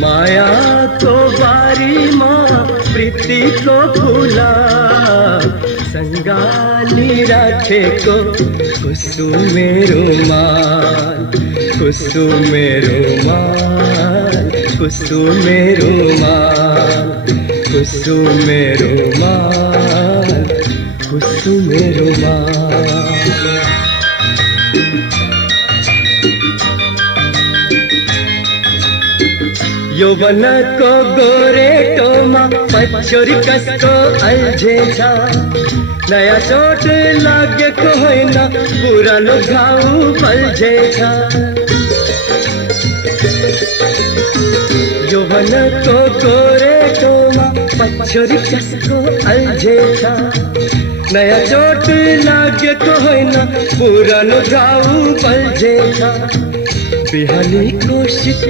माया को बारी माँ प्रीति को फूला संगाली राखे को कुसुमे रुमाल कुसुमे रुमाल कुसुमे रुमाल कुसुमे रुमाल कुसुमे रुमाल। यौवन को गोरे टोमा पछोरी कसको अलझेछा नया चोट लागे को होइना पुरानो घाउ पलझेछा। यौवन को गोरे टोमा पछोरी कसको अलझेछा नया चोट लागे को होइना पुरानो घाउ पलझेछा। बिहानी कोशिश